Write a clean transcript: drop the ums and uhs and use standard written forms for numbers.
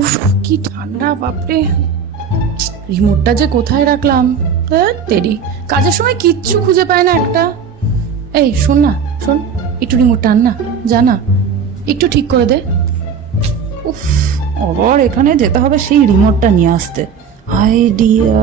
উফ, কি ঠান্ডা বাপরে। রিমোটটা যে কোথায় রাখলাম, তেরি কাজের সময় কিচ্ছু খুঁজে পায় না একটা। এই শোন না, শোন, একটু রিমোটটা আন না, জানা একটু ঠিক করে দে। উফ, আবার এখানে যেতে হবে সেই রিমোটটা নিয়ে আসতে। আইডিয়া,